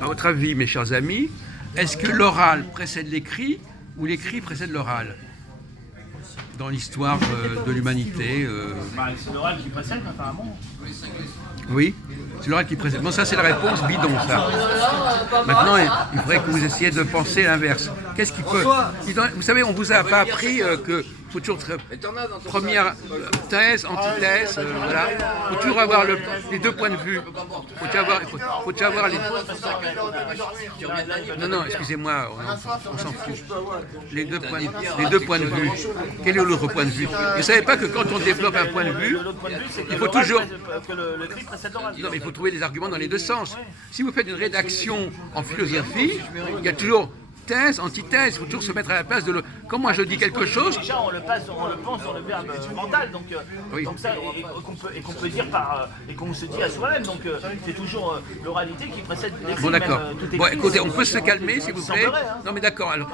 à votre avis, mes chers amis, est-ce que l'oral précède l'écrit ou l'écrit précède l'oral dans l'histoire de l'humanité C'est l'oral qui précède, apparemment. Oui, c'est l'oral qui précède. Bon, ça, c'est la réponse bidon, ça. Maintenant, il faudrait que vous essayiez de penser l'inverse. Qu'est-ce qui peut... Vous savez, on vous a pas appris que faut toujours première thèse, antithèse, voilà. Faut toujours avoir les deux points de vue. Faut toujours avoir les... Non, excusez-moi, on s'en fout. Les deux points de vue. Quel est l'autre point de vue? Vous ne savez pas que quand on développe un point de vue, il faut toujours... Non, mais il faut trouver des arguments dans les deux sens. Si vous faites une rédaction en philosophie, il y a toujours thèse, antithèse, il faut toujours se mettre à la place de l'autre. Quand moi je dis quelque chose... Déjà, on le pense dans le verbe mental, donc, oui. Donc ça, et qu'on peut dire et qu'on se dit à soi-même, donc c'est toujours l'oralité qui précède l'écrit. Bon, d'accord. Bon, Écoutez, on peut se calmer, s'il vous plaît. Hein. Non, mais d'accord. Alors,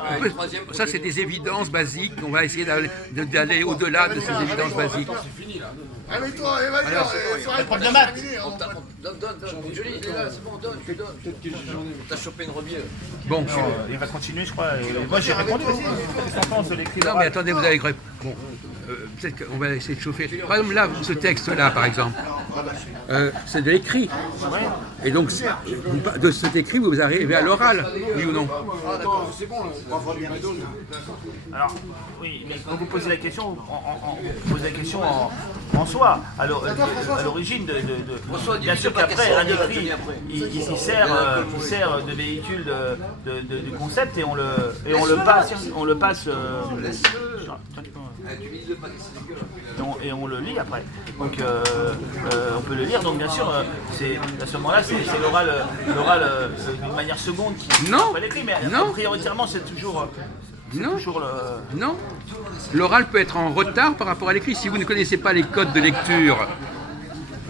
ça, c'est des évidences basiques. On va essayer d'aller au-delà de ces évidences basiques. Allez, toi, alors, le prof de maths. Donne, joli, il est là, c'est bon, donne. T'as chopé une rebière. Bon. Il va continuer, je crois. Moi, j'ai répondu aussi. Qu'est-ce qu'on pense de l'écrit? Non, mais attendez, vous avez... Bon, peut-être qu'on va essayer de chauffer. Par exemple, là, ce texte-là, par exemple, c'est de l'écrit. Et donc, de cet écrit, vous arrivez à l'oral, oui ou non? c'est bon, on va bien raison. Alors, oui, mais quand vous posez la question, vous posez la question en soi, à l'origine de bien sûr qu'après, un écrit, il sert de véhicule du concept et on le passe et on le lit après. Donc on peut le lire, donc bien sûr, à ce moment-là, c'est l'oral d'une manière seconde qui non, l'écrit, mais non. prioritairement c'est toujours... Non. Non. L'oral peut être en retard par rapport à l'écrit. Si vous ne connaissez pas les codes de lecture,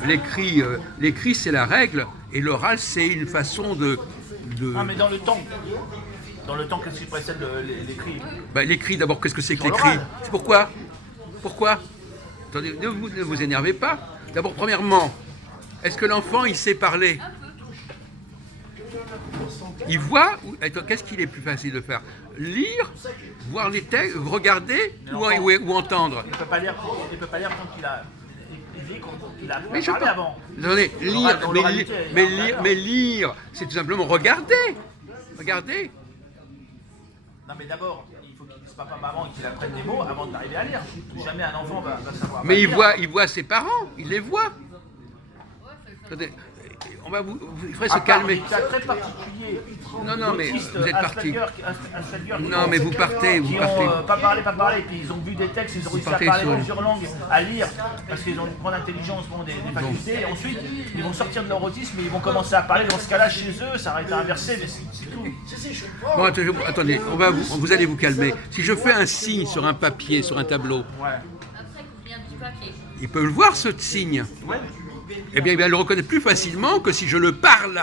l'écrit c'est la règle et l'oral c'est une façon de... Ah, mais dans le temps, qu'est-ce qui précède l'écrit? L'écrit, d'abord, qu'est-ce que c'est que l'écrit? C'est pourquoi? Attendez, ne vous énervez pas. D'abord, premièrement, est-ce que l'enfant, il sait parler? Il voit? Qu'est-ce qu'il est plus facile de faire? Lire, voir les textes, regarder ou entendre? Il ne peut pas lire tant qu'il a... Il a mais parlé avant. Attendez, mais lire, c'est tout simplement regarder. Regardez. Non, mais d'abord, il faut qu'il dise papa-maman et qu'il apprenne les mots avant d'arriver à lire. Jamais un enfant va savoir. Mais il voit ses parents, il les voit. Attendez, il faudrait se calmer. C'est très particulier. Non, mais vous êtes parti. Asperger, non, mais vous partez. Qui ont pas parlé, puis ils ont vu des textes, ils ont réussi à parler plusieurs langues, à lire, parce qu'ils ont une grande intelligence, des facultés, et ensuite, ils vont sortir de leur autisme et ils vont commencer à parler. Dans ce cas-là, chez eux, ça va être inversé, mais c'est tout. Bon, attendez, vous allez vous calmer. Si je fais un signe sur un papier, sur un tableau, il peut le voir, ce signe. Ouais. Eh bien, il va le reconnaître plus facilement que si je le parle.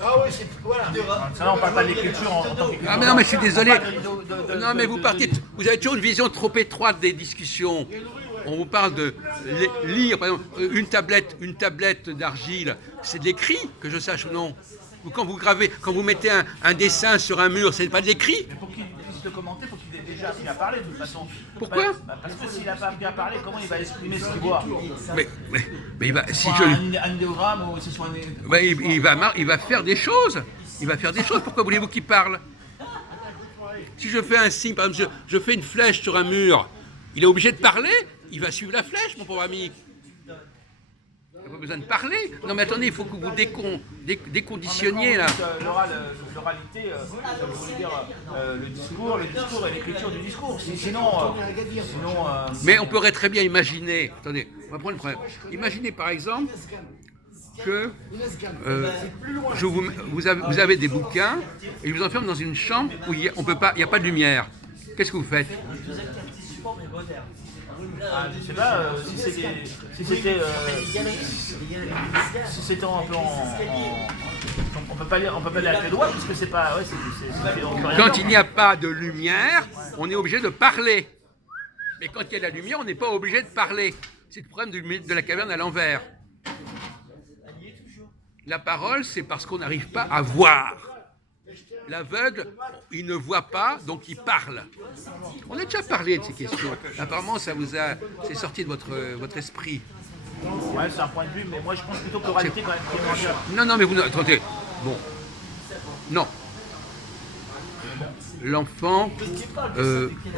Ah oui, c'est... Voilà. Ça, on parle pas de l'écriture en tant qu'écriture. Ah mais non, mais je suis désolé. Non, mais vous avez toujours une vision trop étroite des discussions. On vous parle de lire, par exemple, une tablette d'argile, c'est de l'écrit, que je sache ou non. Ou quand vous mettez un dessin sur un mur, c'est pas de l'écrit. Mais pour qu'il puisse le commenter, il faut qu'il ait déjà appris à parler de toute façon. Pourquoi? Parce que s'il n'a pas appris à parler, comment il va exprimer ce qu'il voit? Mais il va, si un idéogramme ou c'est soit il va faire des choses. Il va faire des choses. Pourquoi voulez-vous qu'il parle? Si je fais un signe, par exemple, je fais une flèche sur un mur, il est obligé de parler. Il va suivre la flèche, mon pauvre ami. Il n'a pas besoin de parler. Non, mais attendez, il faut que vous déconditionniez là. L'oralité, ça veut dire le discours et l'écriture du discours. Sinon, mais on pourrait très bien imaginer. Attendez, on va prendre le problème. Imaginez par exemple que vous avez des bouquins et ils vous enferment dans une chambre où il n'y a pas de lumière. Qu'est-ce que vous faites? Je sais pas, si c'était un peu on peut pas lire avec les doigts puisque c'est pas... Quand il n'y a pas de lumière, on est obligé de parler. Mais quand il y a de la lumière, on n'est pas obligé de parler. C'est le problème de la caverne à l'envers. La parole, c'est parce qu'on n'arrive pas à voir. L'aveugle, il ne voit pas, donc il parle. On a déjà parlé de ces questions. Apparemment, c'est sorti de votre esprit. Ouais, c'est un point de vue, mais moi je pense plutôt que l'oralité quand même qui est primordiale. Non, mais vous... Attendez. Bon. Non. L'enfant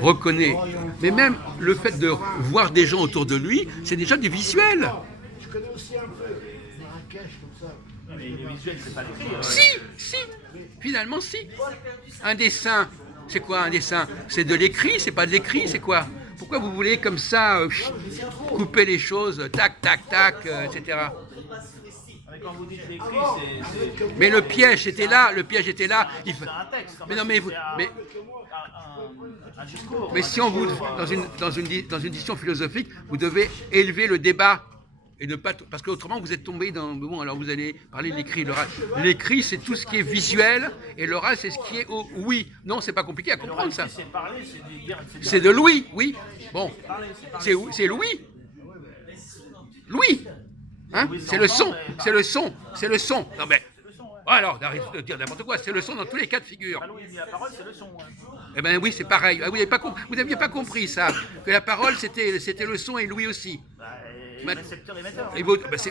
reconnaît. Mais même le fait de voir des gens autour de lui, c'est déjà du visuel. Je connais aussi un peu Marrakech comme ça. Mais les visuels, c'est pas l'écrit. Si. Finalement, si. Un dessin, c'est quoi un dessin? C'est de l'écrit, c'est pas de l'écrit, c'est quoi? Pourquoi vous voulez comme ça couper les choses, tac, tac, tac, etc. Mais quand vous dites l'écrit, c'est... Mais le piège était là, il C'est un texte. Mais non, mais vous... Mais... Un discours. Mais si on vous, dans une discussion philosophique, vous devez élever le débat et ne pas, parce qu'autrement vous êtes tombé dans, bon, alors vous allez parler de l'écrit, l'oral. L'écrit, c'est tout ce qui est visuel et l'oral, c'est ce qui est au oui. Non, c'est pas compliqué à comprendre ça. C'est parler, c'est dire. C'est de Louis, oui. Bon, c'est Louis. Louis. Hein? C'est le son, c'est le son, c'est le son. Non mais. Alors, arrête de dire n'importe quoi, c'est le son dans tous les cas de figure. La parole, c'est le son. Eh bien oui, c'est pareil. Vous n'aviez pas compris ça, que la parole, c'était le son et Louis aussi. Récepteur émetteur.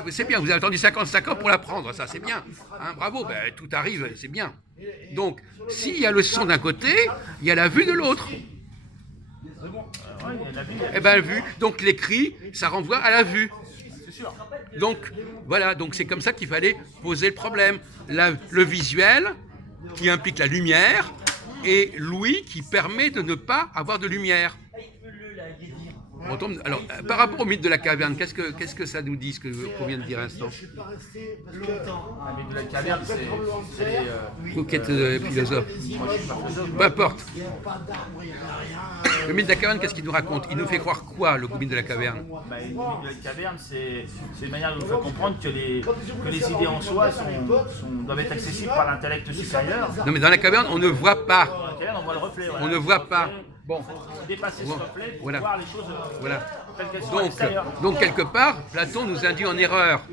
C'est bien, vous avez attendu 55 ans pour l'apprendre, ça, c'est bien. Hein, bravo, tout arrive, c'est bien. Donc, s'il y a le son d'un côté, il y a la vue de l'autre. Eh bien, vue. Donc, l'écrit, ça renvoie à la vue. Donc, voilà, donc c'est comme ça qu'il fallait poser le problème. Le visuel, qui implique la lumière, et l'ouïe, qui permet de ne pas avoir de lumière. Alors, par rapport au mythe de la caverne, qu'est-ce que ça nous dit, ce qu'on vient de dire à l'instant? Je suis pas resté parce que Le mythe de la caverne, c'est Vous qui êtes philosophe. moi, je suis pas philosophe. Peu importe. il n'y avait pas d'arbre, il n'y avait rien. Le mythe de la caverne, qu'est-ce qu'il nous raconte? Il nous fait croire quoi, le mythe de la caverne? Le mythe de la caverne, c'est une manière de nous faire comprendre que les idées en soi doivent être accessibles par l'intellect supérieur. Non, mais dans la caverne, on ne voit pas. Dans la caverne, on voit le reflet. Voilà. On ne voit pas. Bon. Dépasser ce reflet pour Voilà. voir les choses Voilà. telles qu'elles sont à l'extérieur. Donc, quelque part, Platon nous induit en erreur.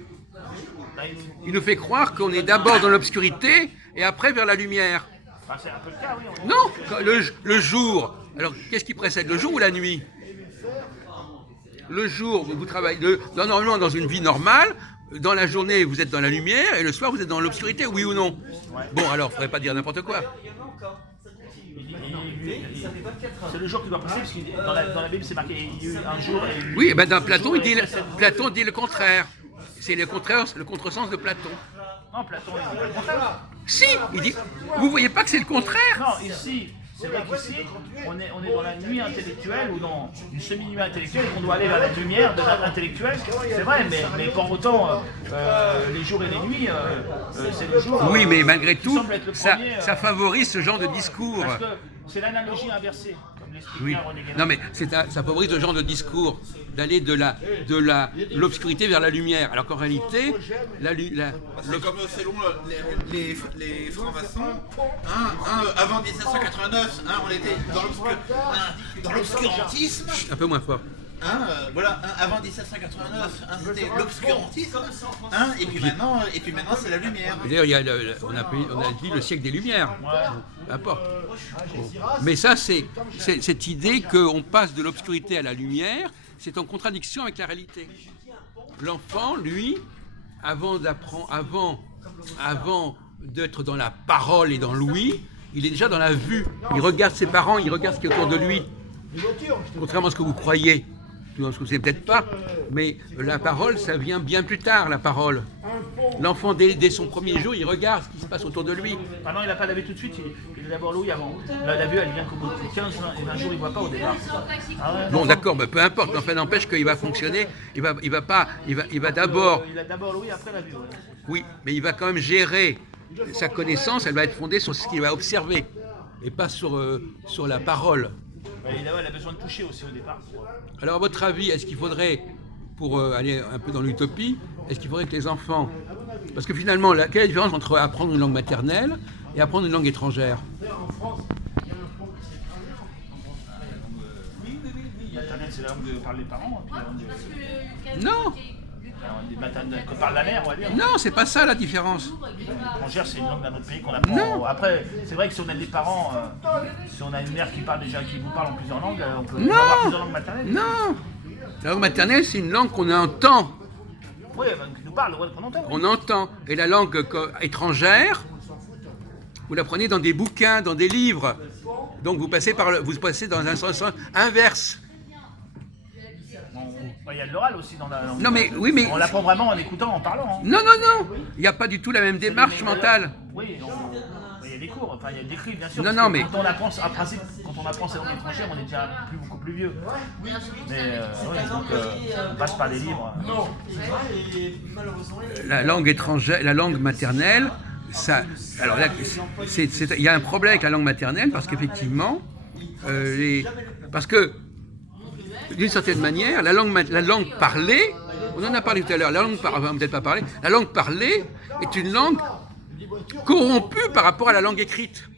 Il nous fait croire qu'on est d'abord dans l'obscurité et après vers la lumière. Enfin, c'est un peu le cas, oui. Non, le jour. Alors, qu'est-ce qui précède, le jour ou la nuit? Le jour, vous travaillez normalement dans une vie normale. Dans la journée, vous êtes dans la lumière et le soir, vous êtes dans l'obscurité, oui ou non? Bon, alors, il ne faudrait pas dire n'importe quoi. C'est le jour qui doit passer, parce que dans la Bible, c'est marqué il y a eu un jour et une... Oui, ben dans Platon, Platon dit le contraire. C'est le contraire, le contresens de Platon. Non, Platon, il dit pas le contraire. Si, il dit. Vous voyez pas que c'est le contraire? Non, ici, c'est vrai qu'ici, on est dans la nuit intellectuelle ou dans une semi-nuit intellectuelle, qu'on doit aller vers la lumière de l'intellectuel. C'est vrai, mais pour autant, les jours et les nuits, c'est le jour. Oui, mais malgré tout, semble être le premier, ça favorise ce genre de discours. Parce que c'est l'analogie inversée, comme l'explique Oui. bien René Guénon. Non, mais ça favorise ce genre de discours, d'aller de l'obscurité vers la lumière. Alors qu'en réalité, C'est comme selon les francs-maçons, avant 1789, on était dans l'obscurantisme. un peu moins fort. Avant 1789, c'était l'obscurantisme, et puis maintenant c'est la lumière. D'ailleurs, on a dit le siècle des Lumières. Peu importe. Bon. Mais ça, c'est cette idée qu'on passe de l'obscurité à la lumière, c'est en contradiction avec la réalité. L'enfant, lui, avant d'être dans la parole et dans l'ouïe, il est déjà dans la vue. Il regarde ses parents, il regarde ce qui est autour de lui. Contrairement à ce que vous croyez. Ce que vous savez peut-être pas, mais la parole, ça vient bien plus tard, la parole. L'enfant, dès son premier jour, il regarde ce qui se passe autour de lui. Ah non, il n'a pas la vue tout de suite, il a d'abord l'ouïe avant. La vue, elle vient qu'au bout de 15 et 20 jours, il ne voit pas au départ. Ah ouais, Bon, d'accord, mais peu importe, mais enfin, n'empêche qu'il va fonctionner, il va d'abord... Il a d'abord l'ouïe, après la vue. Ouais. Oui, mais il va quand même gérer sa connaissance, elle va être fondée sur ce qu'il va observer, et pas sur la parole. Il a besoin de toucher aussi au départ. Alors, à votre avis, est-ce qu'il faudrait, pour aller un peu dans l'utopie, est-ce qu'il faudrait que les enfants... Parce que finalement, quelle est la différence entre apprendre une langue maternelle et apprendre une langue étrangère? Maternelle, c'est la langue de parler les parents. Et puis la langue de... Non. des maternelles que parle la mère, on va dire. Non, c'est pas ça la différence. Étrangère, c'est une langue d'un autre pays qu'on apprend. Non. Après, c'est vrai que si on a des parents, si on a une mère qui vous parle en plusieurs langues, on peut Non. avoir plusieurs langues maternelles. Non. La langue maternelle, c'est une langue qu'on entend. Oui, qui nous parle, ouais, qu'on entend. On entend. Et la langue étrangère, vous l'apprenez dans des bouquins, dans des livres. Donc vous passez dans un sens inverse. Il y a de l'oral aussi dans la langue. Non mais oui mais On l'apprend vraiment en écoutant, en parlant. Hein. non. Il n'y a pas du tout la même démarche mentale. Oui, il y a des cours, enfin il y a des écrits bien sûr. Non, mais quand on apprend, en principe, quand on apprend ces langues étrangères, on est déjà beaucoup plus vieux. Mais donc on passe par les livres. La langue étrangère, la langue maternelle, ça. Alors là, il y a un problème avec la langue maternelle parce qu'effectivement, parce que d'une certaine manière, la langue parlée, on en a parlé tout à l'heure, la langue parlée est une langue corrompue par rapport à la langue écrite,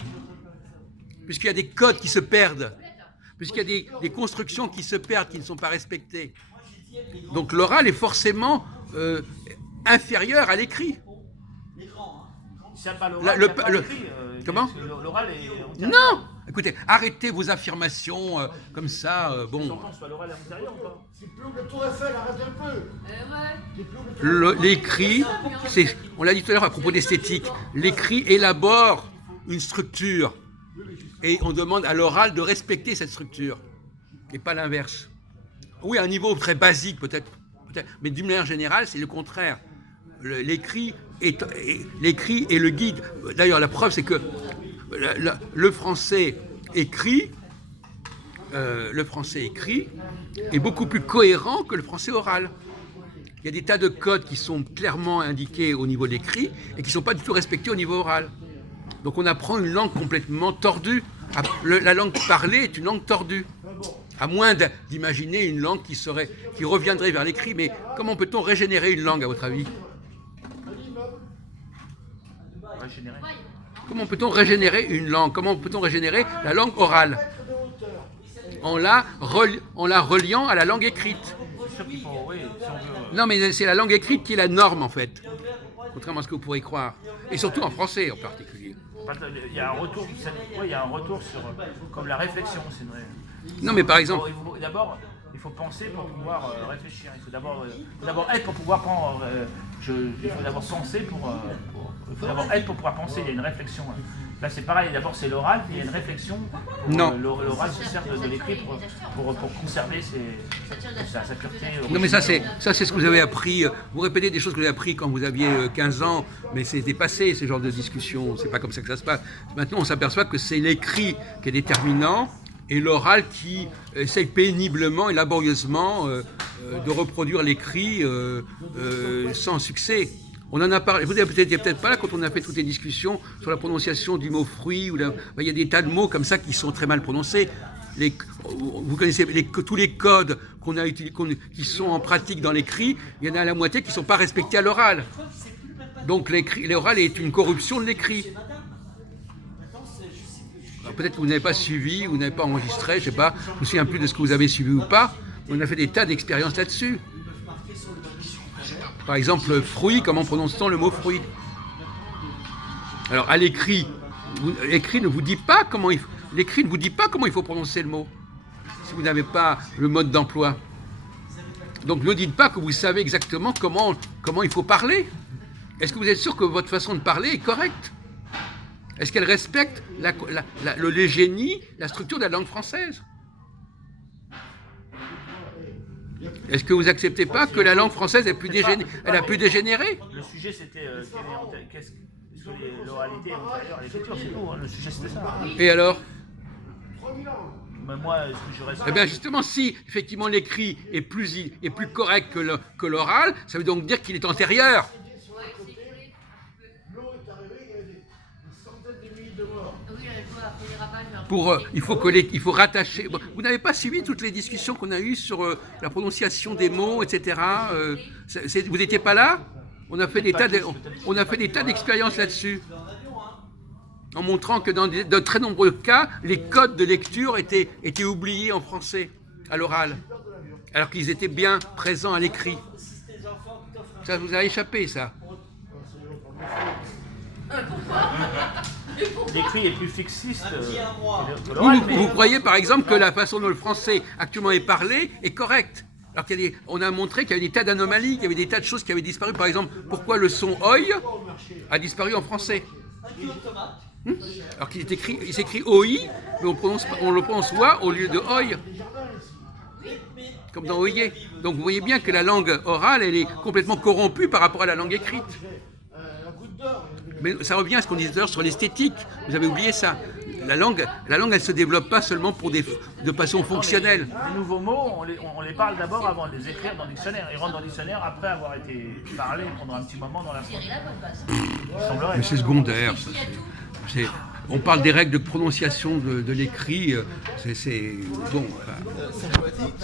puisqu'il y a des codes qui se perdent, puisqu'il y a des constructions qui se perdent, qui ne sont pas respectées. Donc l'oral est forcément inférieur à l'écrit. Si pas l'oral, comment ? L'oral est... Non. Écoutez, arrêtez vos affirmations comme ça. Bon. L'oral est antérieur ou pas ? C'est plus que le Tour Eiffel, arrête un peu. L'écrit, on l'a dit tout à l'heure à propos d'esthétique, l'écrit élabore une structure et on demande à l'oral de respecter cette structure et pas l'inverse. Oui, à un niveau très basique peut-être, mais d'une manière générale, c'est le contraire. L'écrit est le guide. D'ailleurs, la preuve, c'est que le français écrit est beaucoup plus cohérent que le français oral. Il y a des tas de codes qui sont clairement indiqués au niveau de l'écrit et qui ne sont pas du tout respectés au niveau oral. Donc on apprend une langue complètement tordue. La langue parlée est une langue tordue. À moins d'imaginer une langue qui reviendrait vers l'écrit. Mais comment peut-on régénérer une langue, à votre avis ? Comment peut-on régénérer une langue ? Comment peut-on régénérer la langue orale ? En la reliant à la langue écrite. Non, mais c'est la langue écrite qui est la norme, en fait. Contrairement à ce que vous pourrez croire. Et surtout en français, en particulier. Il y a un retour sur comme la réflexion, c'est vrai. Non, mais par exemple... D'abord, il faut penser pour pouvoir réfléchir. Il faut d'abord être pour pouvoir prendre... il faut d'abord penser il faut d'abord être pour pouvoir penser. Il y a une réflexion. Là, c'est pareil. D'abord, c'est l'oral, puis il y a une réflexion. Non. L'oral se sert de l'écrit pour conserver sa pureté. Non, mais ça, c'est ce que vous avez appris. Vous répétez des choses que vous avez appris quand vous aviez 15 ans, mais c'était passé, ce genre de discussion. C'est pas comme ça que ça se passe. Maintenant, on s'aperçoit que c'est l'écrit qui est déterminant et l'oral qui essaye péniblement et laborieusement de reproduire l'écrit sans succès. On en a parlé, vous n'étiez peut-être pas là quand on a fait toutes les discussions sur la prononciation du mot fruit. Il y a des tas de mots comme ça qui sont très mal prononcés. Vous connaissez tous les codes qu'on a qui sont en pratique dans l'écrit, il y en a la moitié qui ne sont pas respectés à l'oral. Donc l'oral est une corruption de l'écrit. Peut-être que vous n'avez pas suivi, vous n'avez pas enregistré, je ne sais pas, je ne me souviens plus de ce que vous avez suivi ou pas. On a fait des tas d'expériences là-dessus. Par exemple, fruit, comment prononce-t-on le mot fruit ? Alors à l'écrit, l'écrit ne vous dit pas comment il faut prononcer le mot, si vous n'avez pas le mode d'emploi. Donc ne dites pas que vous savez exactement comment il faut parler. Est-ce que vous êtes sûr que votre façon de parler est correcte ? Est-ce qu'elle respecte le génie, la structure de la langue française ? Est-ce que vous n'acceptez pas que la langue française a pu dégénérer ? Le sujet, c'était l'oralité antérieure à l'écriture, c'est tout. Hein. Le sujet, c'était ça. Et alors ? Mais moi, est-ce que je reste... Eh bien justement, si effectivement l'écrit est plus correct que l'oral, ça veut donc dire qu'il est antérieur. Il faut rattacher. Bon, vous n'avez pas suivi toutes les discussions qu'on a eues sur la prononciation des mots, etc. Vous n'étiez pas là ? On a fait des tas d'expériences là-dessus, en montrant que dans de très nombreux cas, les codes de lecture étaient oubliés en français, à l'oral, alors qu'ils étaient bien présents à l'écrit. Ça vous a échappé, ça. L'écrit est plus fixiste que Vous, l'oral, vous- vous croyez par exemple que la façon dont le français actuellement est parlé est correcte? Alors on a montré qu'il y avait des tas d'anomalies, qu'il y avait des tas de choses qui avaient disparu. Par exemple, pourquoi le son oi a disparu en français? Alors il s'écrit oi, mais on le prononce wa au lieu de oi, comme dans oyer. Donc vous voyez bien que la langue orale, elle est complètement corrompue par rapport à la langue écrite. Mais ça revient à ce qu'on disait tout à l'heure sur l'esthétique. Vous avez oublié ça. La langue, elle ne se développe pas seulement de façon fonctionnelle. Les nouveaux mots, on les parle d'abord avant de les écrire dans le dictionnaire. Ils rentrent dans le dictionnaire après avoir été parlés pendant un petit moment dans la phrase. Il semblerait. Mais c'est secondaire. On parle des règles de prononciation de l'écrit. C'est bon. sympathique.